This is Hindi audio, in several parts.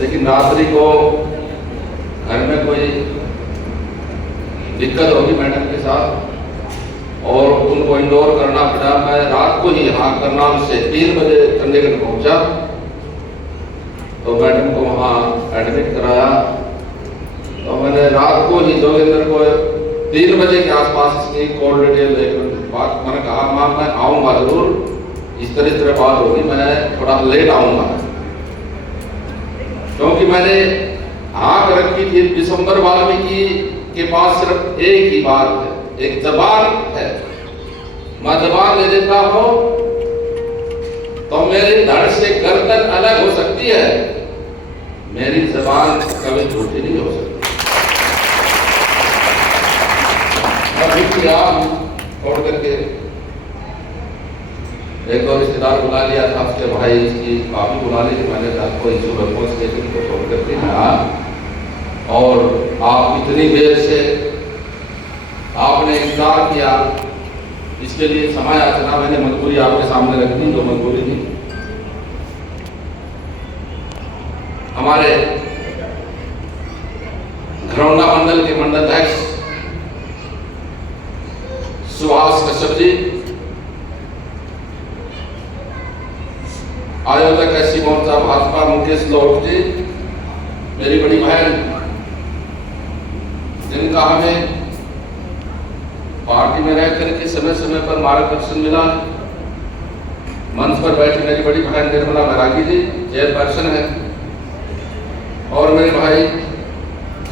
लेकिन रात्रि को घर में कोई दिक्कत होगी मैडम के साथ और उनको इंडोर करना पड़ा। मैं रात को ही यहाँ करनाल से 3 बजे चंडीगढ़ पहुँचा तो मैडम को वहाँ एडमिट कराया। तो मैंने रात को ही जोगिंदर को 3 बजे के आसपास इसकी कॉल डिटेल लेकर बात मैंने कहा माँ मैं आऊँगा जरूर, इस तरह बात होगी, मैं थोड़ा लेट आऊँगा। क्योंकि मैंने आँख रखी थी दिसंबर वाल्मीकि के पास सिर्फ एक ही बात है, एक जबान है। मैं जबान ले देता हूँ तो मेरे धड़ से गर्दन अलग हो सकती है, मेरी जबान कभी झूठी नहीं हो सकती। छोड़ करके एक और रिश्तेदार बुला लिया था, उसके भाई इसकी काफी बुला ली थी। मैंने कहा कोई सुबह स्टेशन को छोड़ करके आया और आप इतनी देर से आपने इंतजार किया, इसके लिए समय याचना मैंने मजबूरी आपके सामने रख दी, जो मजबूरी थी। हमारे घरौंडा मंडल के मंडल अध्यक्ष सुभाष कश्यप जी, आयोजक एससी मोर्चा भाजपा मुकेश लोट जी, मेरी बड़ी बहन जिनका हमें पार्टी में रह करके समय समय पर मार्गदर्शन मिला। मंच पर बैठी मेरी बड़ी बहन निर्मला बैरागी जी चेयरपर्सन है और मेरे भाई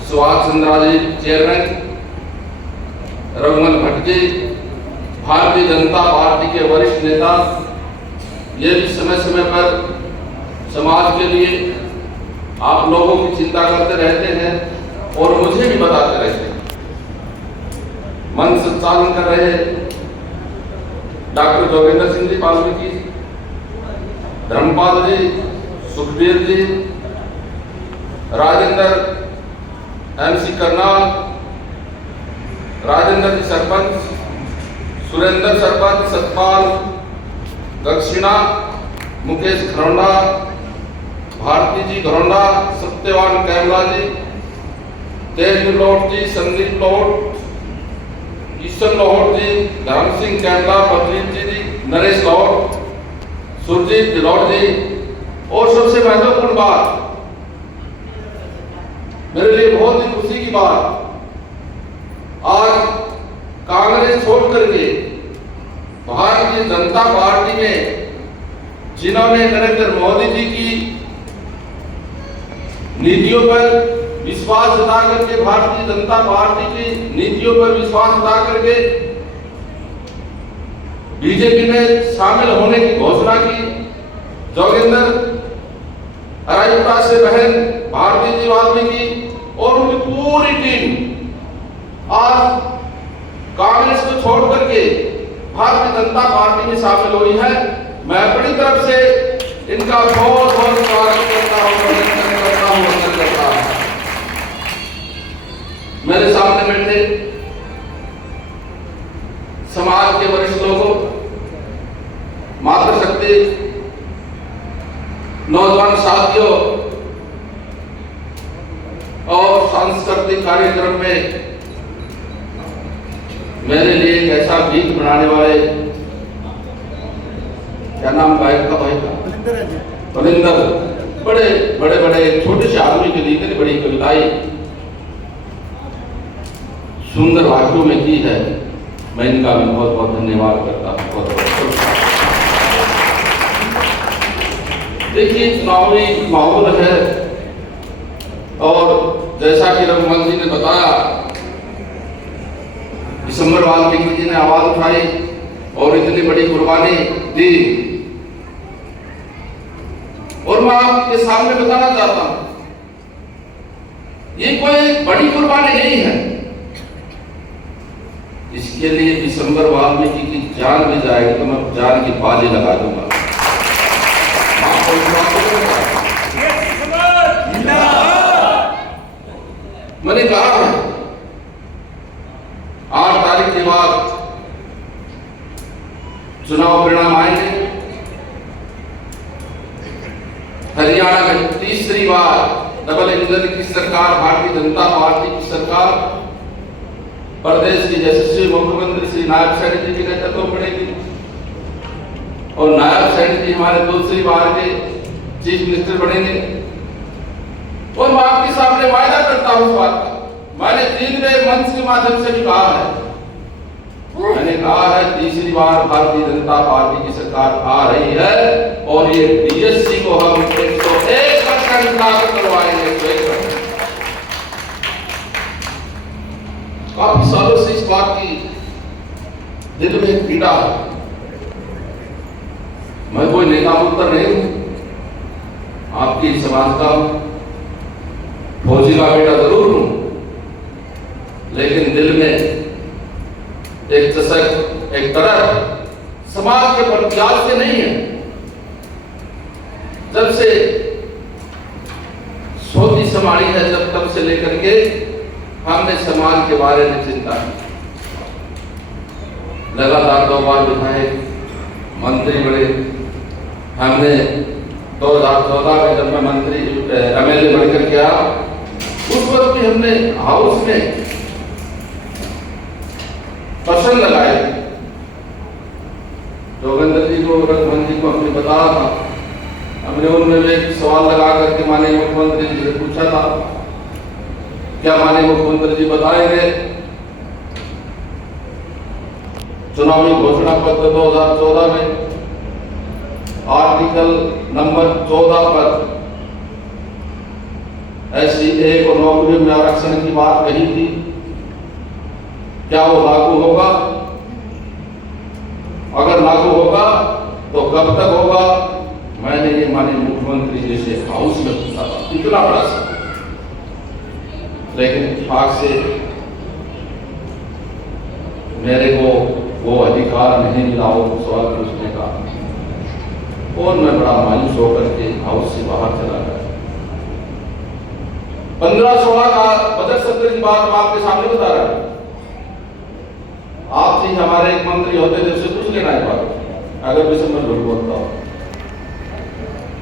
सुभाष चंद्रा जी चेयरमैन, रघुमन भट्ट जी भारतीय जनता पार्टी के वरिष्ठ नेता, ये भी समय समय पर समाज के लिए आप लोगों की चिंता करते रहते हैं और मुझे भी बताते रहते हैं। मंच संचालन कर रहे डॉक्टर जोगिंदर सिंह जी वाल्मीकि, धर्मपाल जी, सुखबीर जी, राजेंद्र MC करनाल, राजेंद्र जी सरपंच, सुरेंद्र सरपंच, सतपाल दक्षिणा, मुकेश घरौंडा, भारती जी घरौंडा, सत्यवान कैमला जी, तेज लोट जी, संदीप लोट, ईश्वर लोहट जी, धर्म सिंह कैमला, बलजीत जी, नरेश लोट, सुरजीत लोट जी। और सबसे महत्वपूर्ण बात, मेरे लिए बहुत ही खुशी की बात, आज कांग्रेस छोड़ करके भारतीय जनता पार्टी में जिन्होंने नरेंद्र मोदी जी की नीतियों पर विश्वास जता करके, भारतीय जनता पार्टी की नीतियों पर विश्वास जता करके बीजेपी में शामिल होने की घोषणा की, जोगिंदर रायपुरा से बहन भारती जी वाल्मीकि और उनकी पूरी टीम आज कांग्रेस को छोड़ करके भारतीय जनता पार्टी में शामिल हुई है। मैं अपनी तरफ से इनका बहुत बहुत स्वागत करता हूँ। मेरे सामने बैठे समाज के वरिष्ठ लोगों, मातृशक्ति, नौजवान साथियों और सांस्कृतिक कार्यक्रम में मेरे लिए एक ऐसा गीत बनाने वाले, क्या नाम गायक का भाई का, बलिंदर, बड़े बड़े बड़े छोटे से आदमी के लिए बड़ी कविताएं सुंदर वाक्यों में की है। मैं इनका भी बहुत बहुत धन्यवाद करता हूँ। बहुत बहुत देखिए, चुनावी माहौल है और जैसा कि रघुमन जी ने बताया, दिसंबर वाल्मीकि जी ने आवाज उठाई और इतनी बड़ी कुर्बानी दी। और मैं आपके सामने बताना चाहता हूं, ये कोई बड़ी कुर्बानी नहीं है। इसके लिए दिसंबर वाल्मीकि की जान भी जाएगी तो मैं जान की बाजी लगा दूंगा। मैंने कहा 8 तारीख के बाद चुनाव परिणाम आएंगे। हरियाणा में तीसरी बार डबल इंजन की सरकार, भारतीय जनता पार्टी की सरकार, प्रदेश की यशस्वी मुख्यमंत्री श्री नायब सैनी जी के नेतृत्व में बनेगी और नायब सैनी जी हमारे दूसरी बार के चीफ मिनिस्टर बनेंगे। और मैं आपके सामने वायदा करता हूं इस बात का, मैंने दिन में मंच के माध्यम से भी कहा है, मैंने कहा है तीसरी बार भारतीय जनता पार्टी की सरकार आ रही है और ये डीएससी को हम 101% लागू करवाएंगे। काफी सालों से इस बात की दिल में पीड़ा है। मैं कोई नेता पुत्र नहीं हूं, आपकी समाज का फौजी का बेटा जरूर हूं, लेकिन दिल में एक चसक, एक तरफ समाज के प्रत्याश से नहीं है। जब से सोती संभाली है, जब तब से लेकर के हमने समाज के बारे में चिंता की। लगातार 2 बार विधायक मंत्री बने। हमने 2014 में जब मैं मंत्री एमएलए बनकर गया, उस वक्त भी हमने हाउस में प्रश्न लगाए। जोगेंद्र जी को, रघुवंश जी को हमने बताया था, हमने उनमें एक सवाल लगा करके माननीय मुख्यमंत्री जी से पूछा था, क्या माननीय मुख्यमंत्री जी बताएंगे चुनावी घोषणा पत्र 2014 में आर्टिकल नंबर 14 पर SC 1 और नौकरियों में आरक्षण की बात कही थी, क्या वो लागू होगा? अगर लागू होगा तो कब तक होगा? मैंने ये माननीय मुख्यमंत्री जी से हाउस में पूछा था, इतना बड़ा सवाल, लेकिन इत्तेफाक से मेरे को वो अधिकार नहीं मिला वो सवाल पूछने का और मैं बड़ा मायूस होकर के हाउस से बाहर चला गया। 15-16 का बजट सत्र की बात मैं आपके सामने बता रहा हूं। आप जी हमारे एक मंत्री होते थे, उससे पूछ लेना एक बार, अगर भी मैं झूठ बोलता हूं।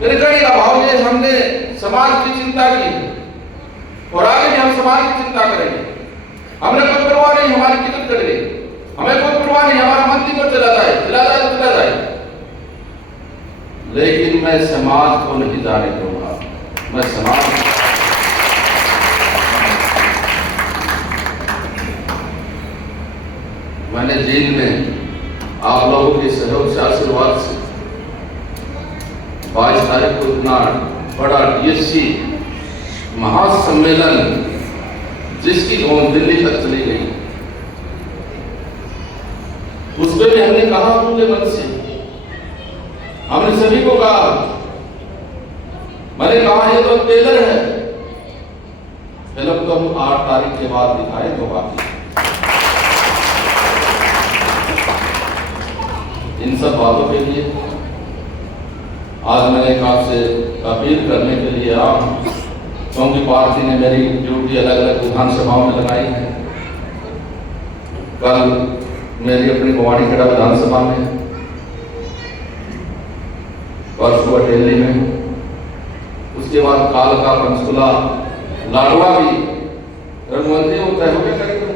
कड़ी का भाव ये हमने समाज की चिंता की और आगे भी हम समाज की चिंता करेंगे। हमने कोई परवाह नहीं हमारी टिकट कट गई, हमें कोई परवाह नहीं हमारा मंत्री को चला जाए तो चला जाए, लेकिन मैं समाज को नहीं जाने दूंगा। मैं समाज मैंने जेल में आप लोगों के सहयोग से, आशीर्वाद से 22 तारीख को इतना बड़ा डीएससी महासम्मेलन जिसकी धूम दिल्ली तक चली गई, उसमें भी हमने कहा पूरे मन से, हमने सभी को कहा, मैंने कहा ये तो टेलर है, फिल्म तो हम 8 तारीख के बाद दिखाए तो बाकी। इन सब बातों के लिए आज मैंने एक आपसे अपील करने के लिए आया, क्योंकि पार्टी ने मेरी ड्यूटी अलग अलग विधानसभाओं में लगाई है। कल मेरी अपनी कुमारीखेड़ा विधानसभा में, परसों अटेली में, उसके बाद कालका, पंचकुला, लाडवा भी रघुवंशी तय हो गया करेंगे।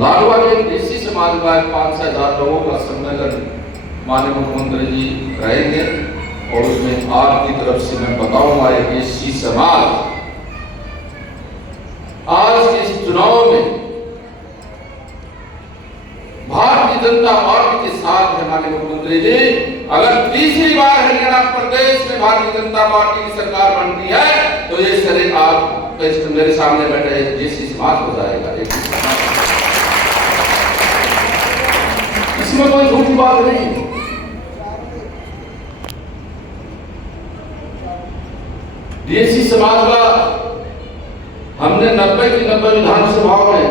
लाडवा के देसी समाज का 5,000 लोगों का सम्मेलन माननीय मुख्यमंत्री जी रहेंगे और उसमें आपकी तरफ से मैं बताऊंगा एक देसी समाज आज के इस चुनाव में भारतीय जनता पार्टी के साथ है। माननीय मुख्यमंत्री जी, अगर तीसरी बार हरियाणा प्रदेश में भारतीय जनता पार्टी की सरकार बनती है तो ये सरे आप मेरे सामने बैठे देसी समाज हो जाएगा। इसमें कोई झूठी बात नहीं। देसी समाज का हमने 90 की 90 विधानसभाओं में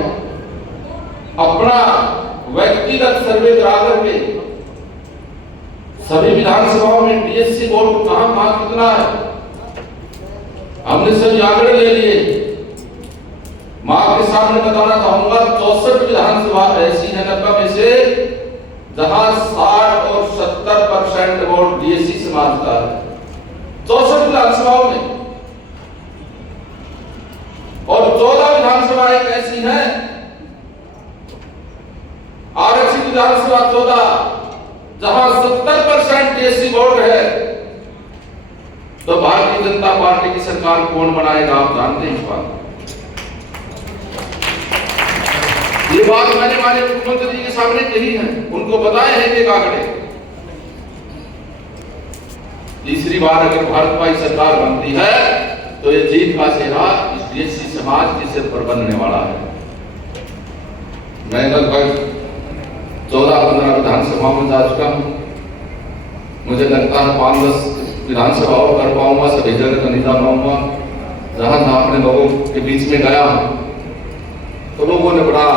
अपना व्यक्तिगत सर्वे करा करके सभी विधानसभाओं में डीएससी वोट कहां कितना है हमने सभी आंकड़े ले लिए। मैं आपके सामने बताना चाहूंगा 64 विधानसभा ऐसी है 90 में से जहां 60 और 70% वोट डीएससी समाज का है। 64 विधानसभाओं में, और 14 विधानसभा एक ऐसी है, आरक्षित विधानसभा 14, जहां 70% एससी वोट है। तो भारतीय जनता पार्टी की सरकार कौन बनाएगा, आप जानते हैं इस बात। ये बात मैंने माननीय मुख्यमंत्री जी के सामने कही है, उनको बताए हैं कि आंकड़े। तीसरी बार अगर भाजपा की सरकार बनती है तो ये जीत का सेहरा इस बीएससी समाज के सिर पर बनने वाला है। मैं लगभग 14-15 विधानसभाओं में जा चुका हूं। मुझे लगता है 5-10 विधानसभा और कर पाऊंगा, सभी जगह तो नहीं जा पाऊंगा। जहां जहां अपने लोगों के बीच में गया हूं तो लोगों ने बड़ा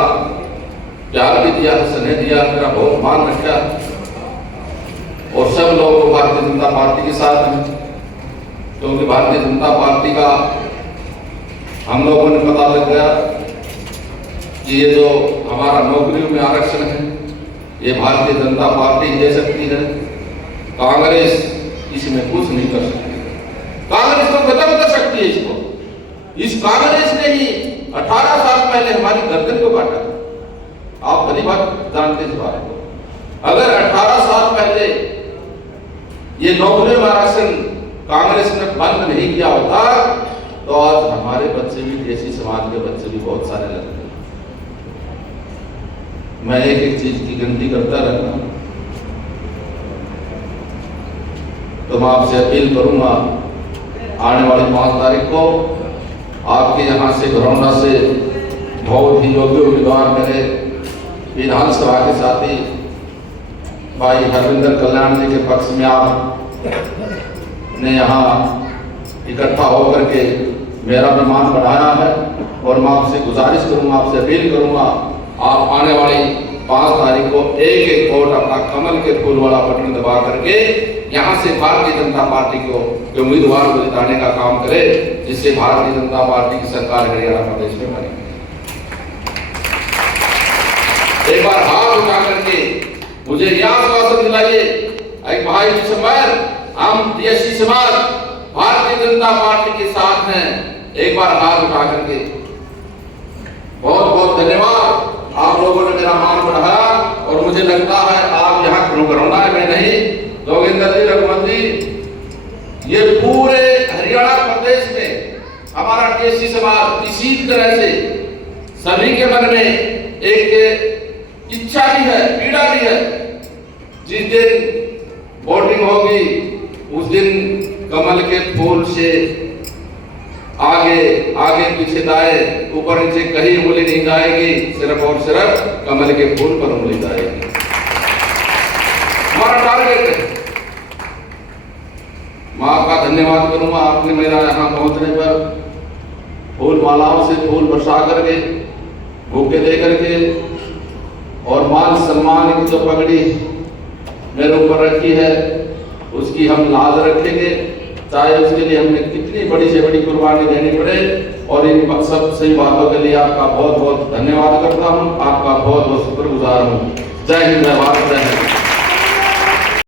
प्यार भी दिया, स्नेह दिया, मेरा बहुत मान रखा, और सब लोग भारतीय जनता पार्टी के साथ हैं। क्योंकि भारतीय जनता पार्टी का हम लोगों ने पता लग गया कि ये जो हमारा नौकरियों में आरक्षण है, ये भारतीय जनता पार्टी दे सकती है, कांग्रेस इसमें कुछ नहीं कर सकती। कांग्रेस तो खत्म कर सकती है इसको। इस कांग्रेस ने ही 18 साल पहले हमारी गर्दन को काटा। आप भली बात जानते इस बात को। अगर 18 साल पहले ये नौकरियों में आरक्षण कांग्रेस ने बंद नहीं किया होता तो आज हमारे बच्चे भी, देसी समाज के बच्चे भी बहुत सारे लगते। मैं एक एक चीज की गिनती करता रहता, तो मैं आपसे अपील करूंगा, आने वाली 5 तारीख को आपके यहाँ से घरौंडा से बहुत ही योग्य उम्मीदवार मेरे विधानसभा के साथी भाई हरविंदर कल्याण जी के पक्ष में आप ने यहाँ इकट्ठा होकर के मेरा विमान बढ़ाया है। और मैं आपसे गुजारिश करूंगा, आपसे अपील करूंगा, आप आने वाली 5 तारीख को एक एक वोट अपना कमल के फूल वाला बटन दबा करके यहाँ से भारतीय जनता पार्टी को उम्मीदवार को जिताने का काम करे, जिससे भारतीय जनता पार्टी की सरकार हरियाणा प्रदेश में बने। एक बार हाथ उठा करके मुझे यह आश्वासन दिलाइए, भाई दिसंबर हम देसी समाज भारतीय जनता पार्टी के साथ हैं। एक बार हाथ उठा करके बहुत बहुत धन्यवाद। आप लोगों ने मेरा मान बढ़ाया, और मुझे लगता है आप यहाँ घरौंडा में नहीं, जोगिंदर जी, रघुवंश जी, ये पूरे हरियाणा प्रदेश में हमारा देसी समाज इसी तरह से सभी के मन में एक इच्छा भी है, पीड़ा भी है। जिस दिन वोटिंग होगी उस दिन कमल के फूल से आगे आगे पीछे दाएं ऊपर नीचे कहीं उंगली नहीं जाएगी, सिर्फ और सिर्फ कमल के फूल पर उंगली जाएगी। हमारा टारगेट है। मैं आपका धन्यवाद करूंगा, आपने मेरा यहाँ पहुंचने पर फूल मालाओं से फूल बरसा करके, बुके दे करके, और मान सम्मान की जो पगड़ी मेरे ऊपर रखी है उसकी हम लाज रखेंगे, चाहे उसके लिए हमें कितनी बड़ी से बड़ी कुर्बानी देनी पड़े। और इन सब सही बातों के लिए आपका बहुत बहुत धन्यवाद करता हूँ, आपका बहुत बहुत शुक्रगुजार हूँ। जय हिंद, जय भारत, जय हिंद।